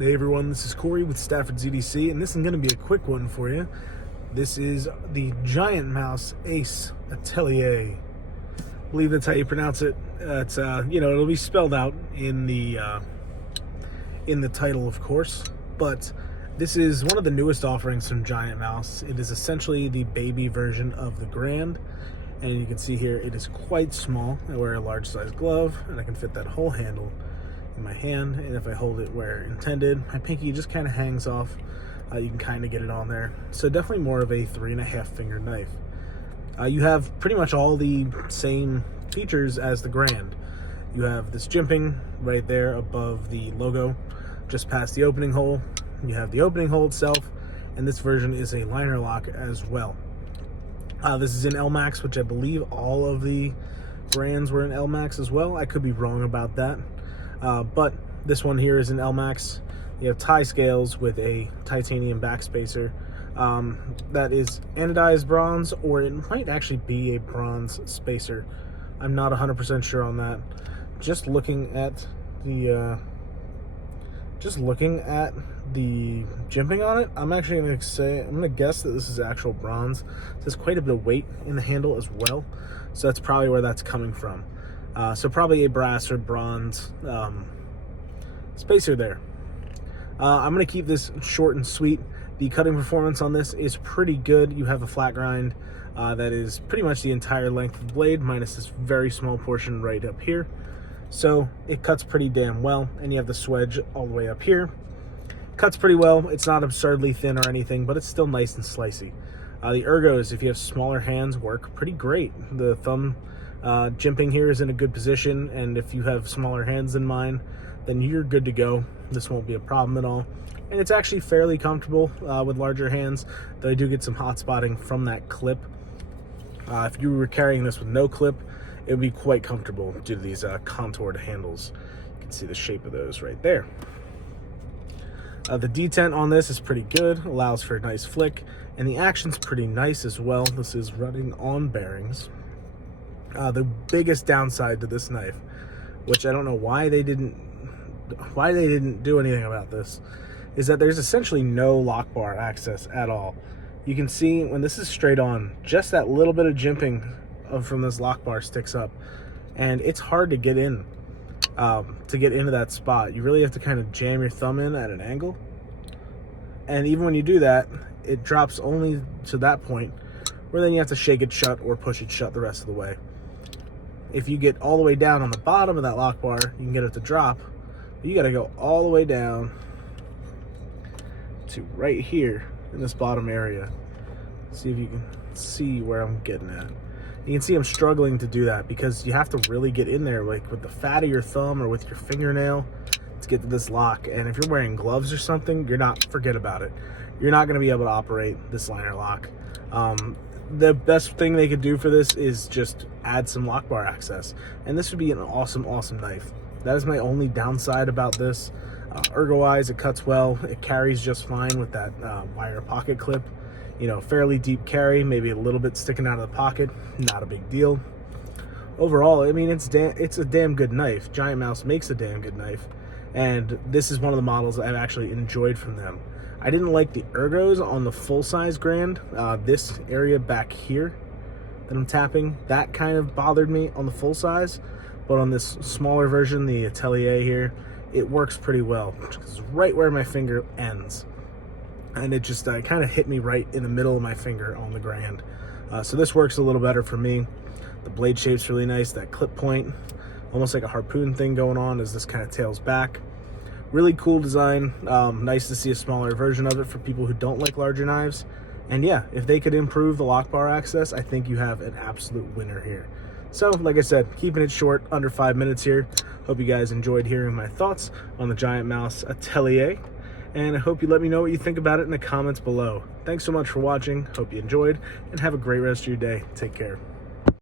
Hey everyone, this is Corey with Stafford ZDC, and this is going to be a quick one for you. This is the GiantMouse Ace Atelier. I believe that's how you pronounce it. It's it'll be spelled out in the title, of course. But this is one of the newest offerings from GiantMouse. It is essentially the baby version of the Grand, and you can see here it is quite small. I wear a large size glove, and I can fit that whole handle in my hand, and if I hold it where intended, my pinky just kind of hangs off. You can kind of get it on there. So definitely more of a 3.5 finger knife. You have pretty much all the same features as the Grand. You have this jimping right there above the logo, just past the opening hole. You have the opening hole itself, and this version is a liner lock as well. This is in LMAX, which I believe all of the Grands were in LMAX as well. I could be wrong about that. But this one here is in LMAX. You have tie scales with a titanium backspacer. That is anodized bronze, or it might actually be a bronze spacer. I'm not 100% sure on that. Just looking at the jimping on it, I'm actually going to say, I'm going to guess that this is actual bronze. There's quite a bit of weight in the handle as well, so that's probably where that's coming from. So probably a brass or bronze spacer there. I'm going to keep this short and sweet. The cutting performance on this is pretty good. You have a flat grind that is pretty much the entire length of the blade, minus this very small portion right up here. So it cuts pretty damn well, and you have the swedge all the way up here. Cuts pretty well. It's not absurdly thin or anything, but it's still nice and slicey. The ergos, if you have smaller hands, work pretty great. The thumb jimping here is in a good position, and if you have smaller hands than mine, then you're good to go. This won't be a problem at all, and it's actually fairly comfortable with larger hands, though I do get some hot spotting from that clip. If you were carrying this with no clip, it would be quite comfortable due to these contoured handles. You can see the shape of those right there. The detent on this is pretty good, allows for a nice flick, and the action's pretty nice as well. This is running on bearings. The biggest downside to this knife, which I don't know why they didn't do anything about this, is that there's essentially no lock bar access at all. You can see when this is straight on, just that little bit of jimping from this lock bar sticks up, and it's hard to get in, to get into that spot. You really have to kind of jam your thumb in at an angle, and even when you do that, it drops only to that point, where then you have to shake it shut or push it shut the rest of the way. If you get all the way down on the bottom of that lock bar, you can get it to drop. But you got to go all the way down to right here in this bottom area. See if you can see where I'm getting at. You can see I'm struggling to do that because you have to really get in there, like with the fat of your thumb or with your fingernail, to get to this lock. And if you're wearing gloves or something, forget about it. You're not going to be able to operate this liner lock. The best thing they could do for this is just add some lock bar access, and this would be an awesome knife. That is my only downside about this. Ergo-wise, it cuts well. It carries just fine with that wire pocket clip. You know, fairly deep carry, maybe a little bit sticking out of the pocket, not a big deal. Overall, I mean, it's a damn good knife. GiantMouse makes a damn good knife, and this is one of the models I've actually enjoyed from them. I didn't like the ergos on the full-size Grand. This area back here that I'm tapping, that kind of bothered me on the full-size. But on this smaller version, the Atelier here, it works pretty well. It's right where my finger ends. And it just kind of hit me right in the middle of my finger on the Grand. So this works a little better for me. The blade shape's really nice. That clip point, almost like a harpoon thing going on as this kind of tails back. Really cool design. Nice to see a smaller version of it for people who don't like larger knives. And yeah, if they could improve the lock bar access, I think you have an absolute winner here. So, like I said, keeping it short, under 5 minutes here. Hope you guys enjoyed hearing my thoughts on the GiantMouse Atelier. And I hope you let me know what you think about it in the comments below. Thanks so much for watching. Hope you enjoyed, and have a great rest of your day. Take care.